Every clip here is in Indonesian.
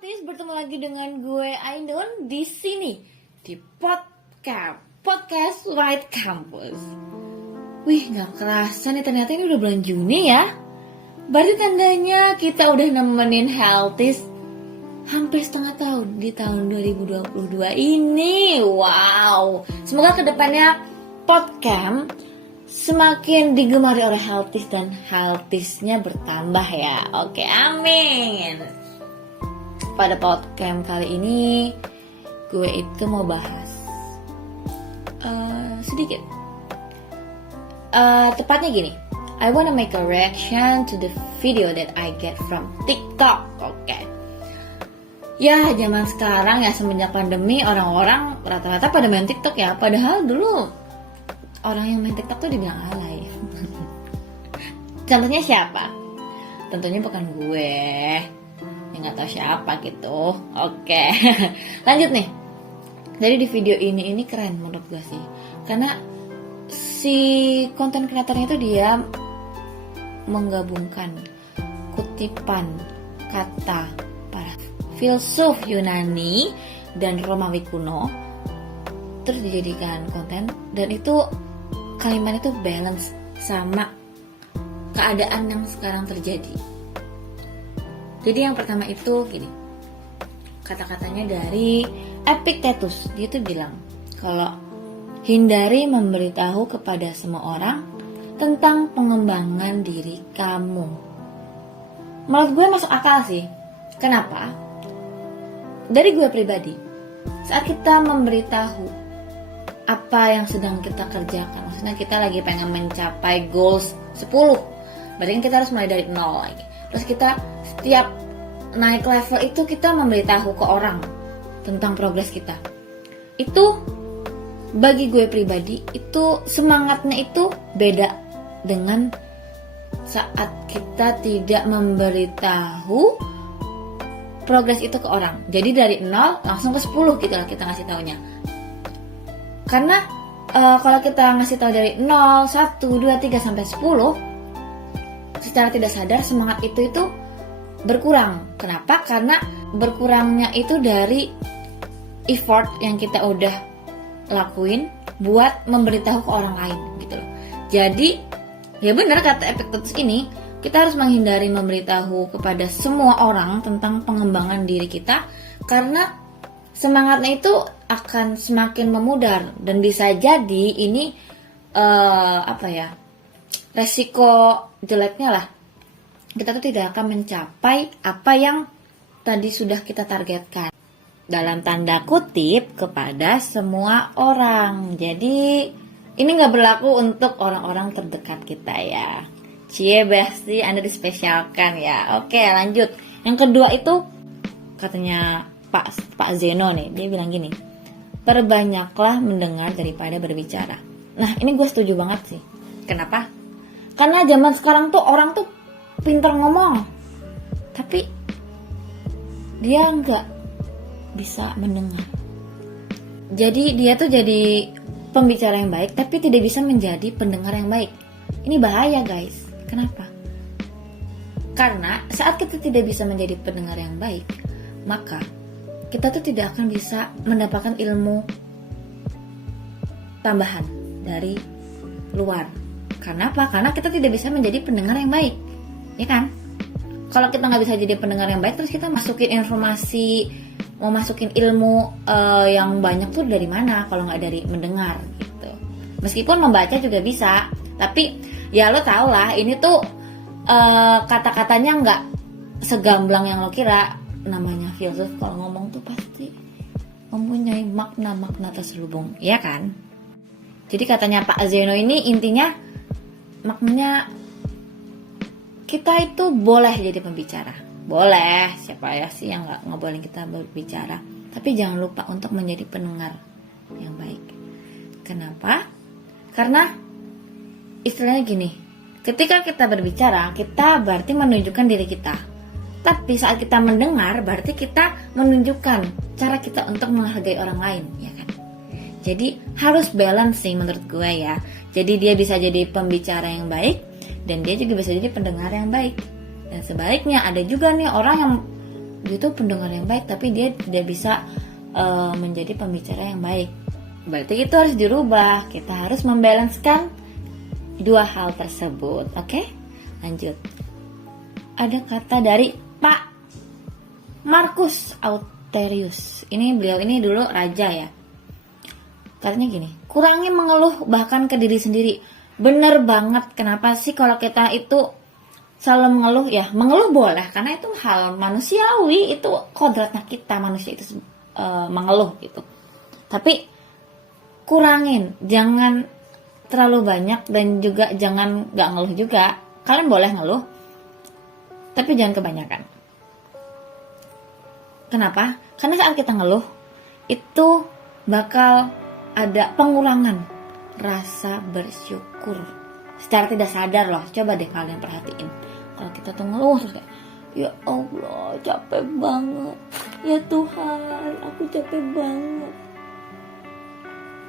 Healthies, bertemu lagi dengan gue Ainun di sini di podcast White Campus. Wih, nggak kerasa nih ternyata ini udah bulan Juni ya. Berarti tandanya kita udah nemenin Healthies hampir setengah tahun di tahun 2022 ini. Wow, semoga kedepannya podcast semakin digemari oleh Healthies dan Healthiesnya bertambah ya. Oke, amin. Pada podcast kali ini gue itu mau bahas sedikit. Tepatnya gini, I wanna make a reaction to the video that I get from TikTok. Oke. Ya, zaman sekarang ya semenjak pandemi orang-orang rata-rata pada main TikTok ya. Padahal dulu orang yang main TikTok tuh dibilang alay. Contohnya siapa? Tentunya bukan gue. Ya nggak tahu siapa gitu. Oke. Lanjut nih. Jadi di video ini keren menurut gue sih. Karena si konten kreatornya itu dia menggabungkan kutipan kata para filsuf Yunani dan Romawi kuno terus dijadikan konten, dan itu kalimat itu balance sama keadaan yang sekarang terjadi. Jadi yang pertama itu gini, kata-katanya dari Epictetus. Dia tuh bilang kalau hindari memberitahu kepada semua orang tentang pengembangan diri kamu. Menurut gue masuk akal sih. Kenapa? Dari gue pribadi, saat kita memberitahu apa yang sedang kita kerjakan, maksudnya kita lagi pengen mencapai goals 10, berarti kan kita harus mulai dari 0 lagi. Terus kita setiap naik level itu kita memberitahu ke orang tentang progres kita. Itu bagi gue pribadi itu semangatnya itu beda dengan saat kita tidak memberitahu progres itu ke orang. Jadi dari 0 langsung ke 10 gitu lah kita ngasih taunya. Karena kalau kita ngasih tahu dari 0, 1, 2, 3 sampai 10, secara tidak sadar semangat itu berkurang. Kenapa? Karena berkurangnya itu dari effort yang kita udah lakuin buat memberitahu ke orang lain gitu loh. Jadi ya benar kata Epictetus ini, kita harus menghindari memberitahu kepada semua orang tentang pengembangan diri kita, karena semangatnya itu akan semakin memudar dan bisa jadi ini resiko jeleknya lah. Kita tuh tidak akan mencapai apa yang tadi sudah kita targetkan. Dalam tanda kutip kepada semua orang. Jadi ini gak berlaku untuk orang-orang terdekat kita ya. Cie Besti, Anda dispesialkan ya. Oke, lanjut. Yang kedua itu katanya Pak Zeno nih, dia bilang gini, perbanyaklah mendengar daripada berbicara. Nah, ini gue setuju banget sih. Kenapa? Karena zaman sekarang tuh orang tuh pintar ngomong, tapi dia nggak bisa mendengar. Jadi dia tuh jadi pembicara yang baik, tapi tidak bisa menjadi pendengar yang baik. Ini bahaya guys. Kenapa? Karena saat kita tidak bisa menjadi pendengar yang baik, maka kita tuh tidak akan bisa mendapatkan ilmu tambahan dari luar. Kenapa? Karena kita tidak bisa menjadi pendengar yang baik, ya kan? Kalau kita nggak bisa jadi pendengar yang baik, terus kita masukin informasi, mau masukin ilmu yang banyak tuh dari mana? Kalau nggak dari mendengar, gitu. Meskipun membaca juga bisa, tapi ya lo tau lah, ini tuh kata-katanya nggak segamblang yang lo kira. Namanya filsuf kalau ngomong tuh pasti mempunyai makna-makna terselubung, ya kan? Jadi katanya Pak Zeno ini intinya maknanya kita itu boleh jadi pembicara, boleh, siapa ya sih yang nggak ngebolehin kita berbicara, tapi jangan lupa untuk menjadi pendengar yang baik. Kenapa? Karena istilahnya gini, ketika kita berbicara, kita berarti menunjukkan diri kita. Tapi saat kita mendengar, berarti kita menunjukkan cara kita untuk menghargai orang lain, ya kan? Jadi harus balancing menurut gue ya. Jadi dia bisa jadi pembicara yang baik, dan dia juga bisa jadi pendengar yang baik. Dan sebaliknya ada juga nih orang yang dia tuh pendengar yang baik tapi dia tidak bisa menjadi pembicara yang baik. Berarti itu harus dirubah. Kita harus membalanskan dua hal tersebut. Oke? Lanjut. Ada kata dari Pak Marcus Aurelius. Beliau ini dulu raja ya. Katanya gini, kurangi mengeluh bahkan ke diri sendiri. Bener banget. Kenapa sih kalau kita itu selalu mengeluh? Ya mengeluh boleh, karena itu hal manusiawi, itu kodratnya kita manusia itu mengeluh gitu. Tapi kurangin, jangan terlalu banyak dan juga jangan gak ngeluh juga. Kalian boleh ngeluh, tapi jangan kebanyakan. Kenapa? Karena saat kita ngeluh itu bakal ada pengurangan rasa bersyukur secara tidak sadar loh. Coba deh kalian perhatiin, kalau kita tuh ngeluh terus kayak, ya Allah capek banget, ya Tuhan aku capek banget,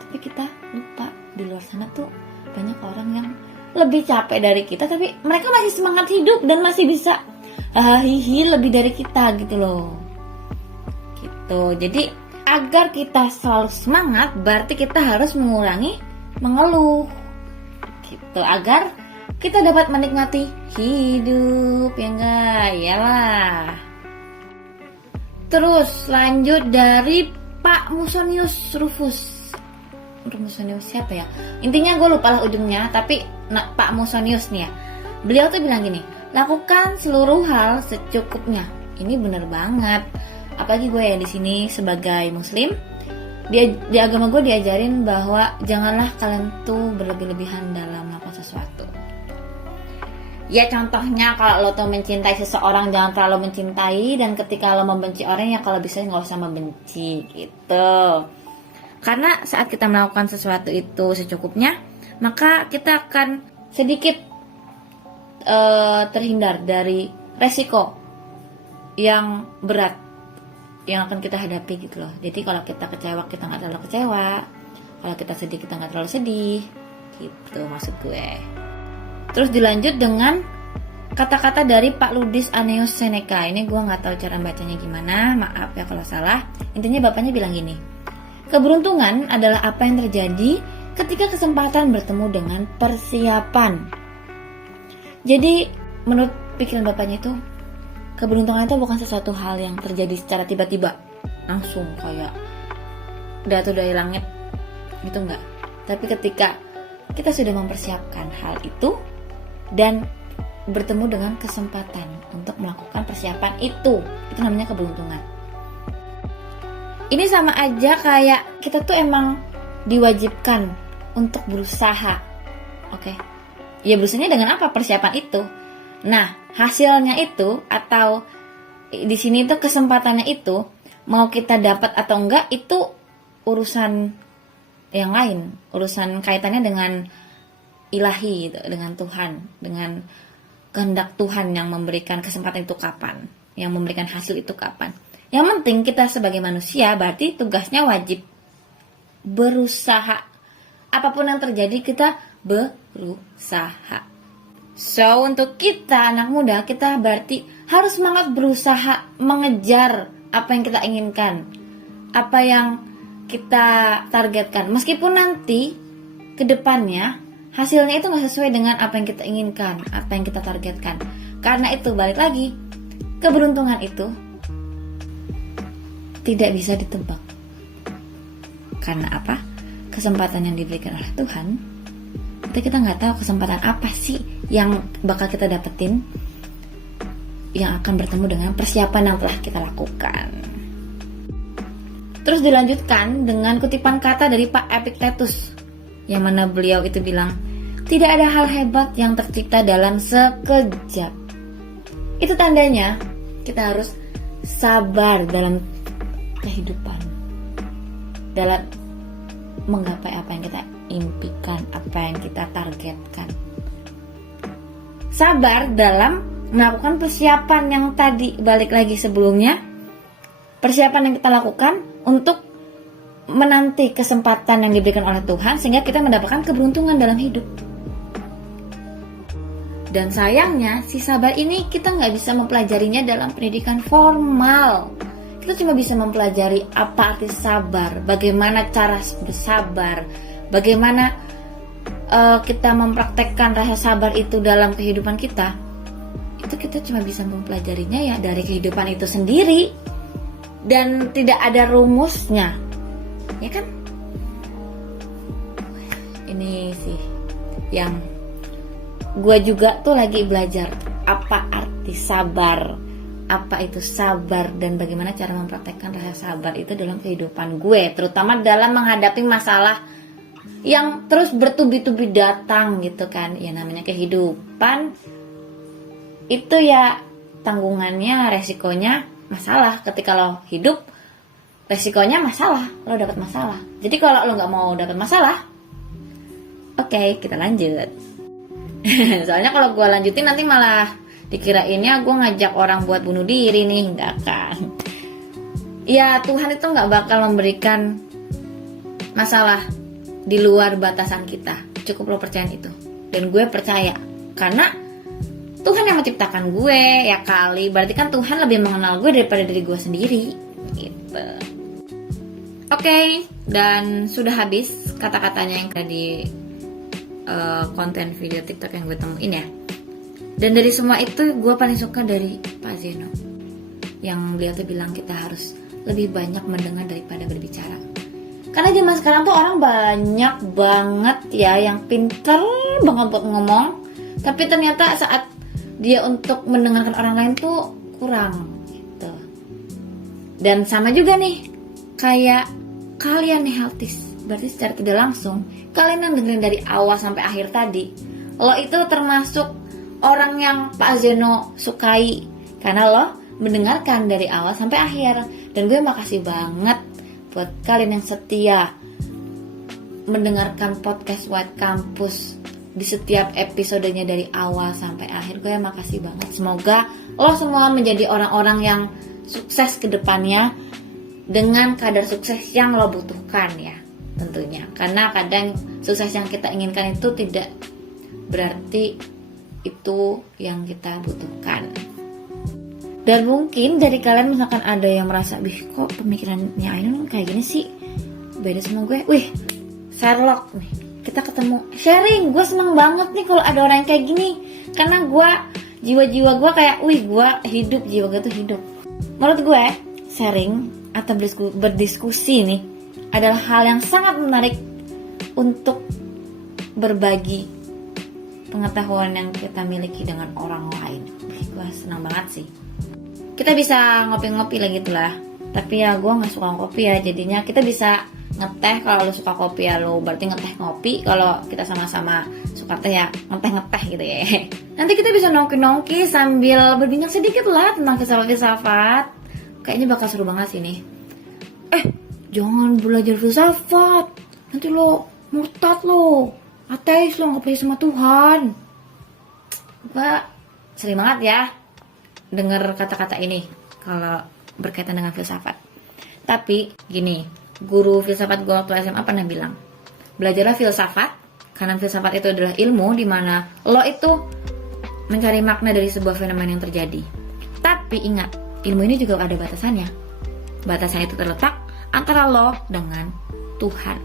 tapi kita lupa di luar sana tuh banyak orang yang lebih capek dari kita tapi mereka masih semangat hidup dan masih bisa hihi lebih dari kita gitu loh. Gitu. Jadi agar kita selalu semangat berarti kita harus mengurangi mengeluh gitu, agar kita dapat menikmati hidup, ya enggak? Iyalah. Terus lanjut dari Pak Musonius Rufus. Musonius siapa ya? Intinya gue lupa lah ujungnya, tapi Pak Musonius nih ya. Beliau tuh bilang gini, lakukan seluruh hal secukupnya. Ini bener banget. Apalagi gue ya di sini sebagai muslim, di agama gue diajarin bahwa janganlah kalian tuh berlebih-lebihan dalam melakukan sesuatu. Ya contohnya kalau lo tuh mencintai seseorang jangan terlalu mencintai, dan ketika lo membenci orang ya kalau bisa nggak usah membenci gitu. Karena saat kita melakukan sesuatu itu secukupnya, maka kita akan sedikit terhindar dari resiko yang berat yang akan kita hadapi gitu loh. Jadi kalau kita kecewa kita nggak terlalu kecewa, kalau kita sedih kita nggak terlalu sedih, gitu maksud gue. Terus dilanjut dengan kata-kata dari Pak Ludis Anneus Seneca. Ini gue nggak tahu cara bacanya gimana, maaf ya kalau salah. Intinya bapaknya bilang gini, keberuntungan adalah apa yang terjadi ketika kesempatan bertemu dengan persiapan. Jadi menurut pikiran bapaknya itu, keberuntungan itu bukan sesuatu hal yang terjadi secara tiba-tiba, langsung kayak jatuh dari langit, gitu enggak. Tapi ketika kita sudah mempersiapkan hal itu dan bertemu dengan kesempatan untuk melakukan persiapan itu namanya keberuntungan. Ini sama aja kayak kita tuh emang diwajibkan untuk berusaha, oke? Ya berusahanya dengan apa persiapan itu? Nah, hasilnya itu atau di sini tuh kesempatannya itu mau kita dapat atau enggak itu urusan yang lain, urusan kaitannya dengan ilahi gitu, dengan Tuhan, dengan kehendak Tuhan yang memberikan kesempatan itu kapan, yang memberikan hasil itu kapan. Yang penting kita sebagai manusia berarti tugasnya wajib berusaha. Apapun yang terjadi kita berusaha. So untuk kita anak muda kita berarti harus semangat berusaha mengejar apa yang kita inginkan, apa yang kita targetkan. Meskipun nanti ke depannya hasilnya itu gak sesuai dengan apa yang kita inginkan, apa yang kita targetkan. Karena itu balik lagi, keberuntungan itu tidak bisa ditebak. Karena apa? Kesempatan yang diberikan oleh Tuhan, tapi kita nggak tahu kesempatan apa sih yang bakal kita dapetin, yang akan bertemu dengan persiapan yang telah kita lakukan. Terus dilanjutkan dengan kutipan kata dari Pak Epictetus, yang mana beliau itu bilang, tidak ada hal hebat yang tercipta dalam sekejap. Itu tandanya kita harus sabar dalam kehidupan, dalam menggapai apa yang kita impikan, apa yang kita targetkan. Sabar dalam melakukan persiapan yang tadi, balik lagi sebelumnya, persiapan yang kita lakukan untuk menanti kesempatan yang diberikan oleh Tuhan sehingga kita mendapatkan keberuntungan dalam hidup. Dan sayangnya si sabar ini kita nggak bisa mempelajarinya dalam pendidikan formal. Kita cuma bisa mempelajari apa arti sabar, bagaimana cara bersabar, bagaimana kita mempraktekkan rasa sabar itu dalam kehidupan kita. Itu kita cuma bisa mempelajarinya ya dari kehidupan itu sendiri. Dan tidak ada rumusnya, ya kan? Ini sih yang gue juga tuh lagi belajar apa arti sabar, apa itu sabar, dan bagaimana cara mempraktekkan rasa sabar itu dalam kehidupan gue, terutama dalam menghadapi masalah yang terus bertubi-tubi datang gitu kan. Ya namanya kehidupan itu ya tanggungannya, resikonya masalah. Ketika lo hidup, resikonya masalah, lo dapat masalah. Jadi kalau lo nggak mau dapat masalah, oke, kita lanjut. Soalnya kalau gue lanjutin nanti malah dikirainnya gue ngajak orang buat bunuh diri nih, enggak kan? Ya Tuhan itu nggak bakal memberikan masalah di luar batasan kita. Cukup lo percayain itu. Dan gue percaya karena Tuhan yang menciptakan gue, ya kali. Berarti kan Tuhan lebih mengenal gue daripada diri gue sendiri gitu. Oke, dan sudah habis kata-katanya yang tadi konten video TikTok yang gue temuin ya. Dan dari semua itu gue paling suka dari Pak Zeno, yang beliau tuh bilang kita harus lebih banyak mendengar daripada berbicara. Karena zaman sekarang tuh orang banyak banget ya yang pinter banget buat ngomong, tapi ternyata saat dia untuk mendengarkan orang lain tuh kurang gitu. Dan sama juga nih kayak kalian nih Healthies, berarti secara tidak langsung kalian yang dengerin dari awal sampai akhir tadi, lo itu termasuk orang yang Pak Zeno sukai karena lo mendengarkan dari awal sampai akhir. Dan gue makasih banget buat kalian yang setia mendengarkan podcast White Campus di setiap episodenya dari awal sampai akhir. Gue makasih banget. Semoga lo semua menjadi orang-orang yang sukses ke depannya dengan kadar sukses yang lo butuhkan ya tentunya. Karena kadang sukses yang kita inginkan itu tidak berarti itu yang kita butuhkan. Dan mungkin dari kalian misalkan ada yang merasa, kok pemikirannya Ainun kayak gini sih, beda sama gue. Wih, Sherlock nih, kita ketemu sharing. Gue seneng banget nih kalau ada orang yang kayak gini, karena gue jiwa-jiwa gue kayak, gue hidup, jiwa gue tuh hidup. Menurut gue sharing atau berdiskusi nih adalah hal yang sangat menarik untuk berbagi pengetahuan yang kita miliki dengan orang lain. Gue senang banget sih. Kita bisa ngopi-ngopi lah gitu lah. Tapi ya gue gak suka kopi ya. Jadinya kita bisa ngeteh. Kalau lo suka kopi ya lo berarti ngeteh ngopi. Kalau kita sama-sama suka teh ya ngeteh-ngeteh gitu ya. Nanti kita bisa nongki-nongki sambil berbincang sedikit lah tentang filsafat. Kayaknya bakal seru banget sih nih. Jangan belajar filsafat, nanti lo murtad lo, ateis lo, gak percaya sama Tuhan. Gue sering banget ya dengar kata-kata ini kalau berkaitan dengan filsafat. Tapi gini, guru filsafat gue waktu SMA pernah bilang, belajarlah filsafat karena filsafat itu adalah ilmu di mana lo itu mencari makna dari sebuah fenomena yang terjadi. Tapi ingat, ilmu ini juga ada batasannya. Batasan itu terletak antara lo dengan Tuhan.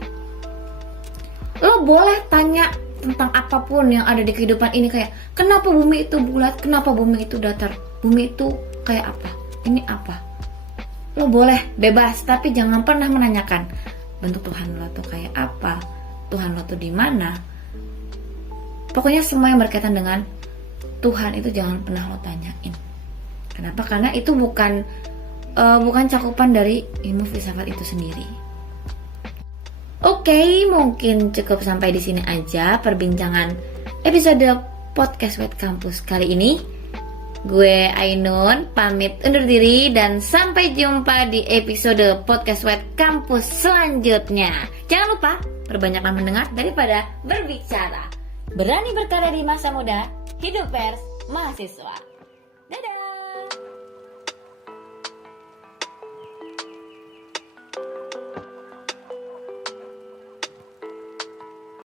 Lo boleh tanya tentang apapun yang ada di kehidupan ini, kayak kenapa bumi itu bulat, kenapa bumi itu datar, bumi itu kayak apa, ini apa. Lo boleh bebas, tapi jangan pernah menanyakan bentuk Tuhan lo tuh kayak apa, Tuhan lo tuh di mana. Pokoknya semua yang berkaitan dengan Tuhan itu jangan pernah lo tanyain. Kenapa? Karena itu bukan cakupan dari ilmu filsafat itu sendiri. Oke, mungkin cukup sampai di sini aja perbincangan episode podcast White Campus kali ini. Gue Ainun pamit undur diri dan sampai jumpa di episode podcast White Campus selanjutnya. Jangan lupa perbanyaklah mendengar daripada berbicara. Berani berkarya di masa muda, hidup pers mahasiswa. Dadah.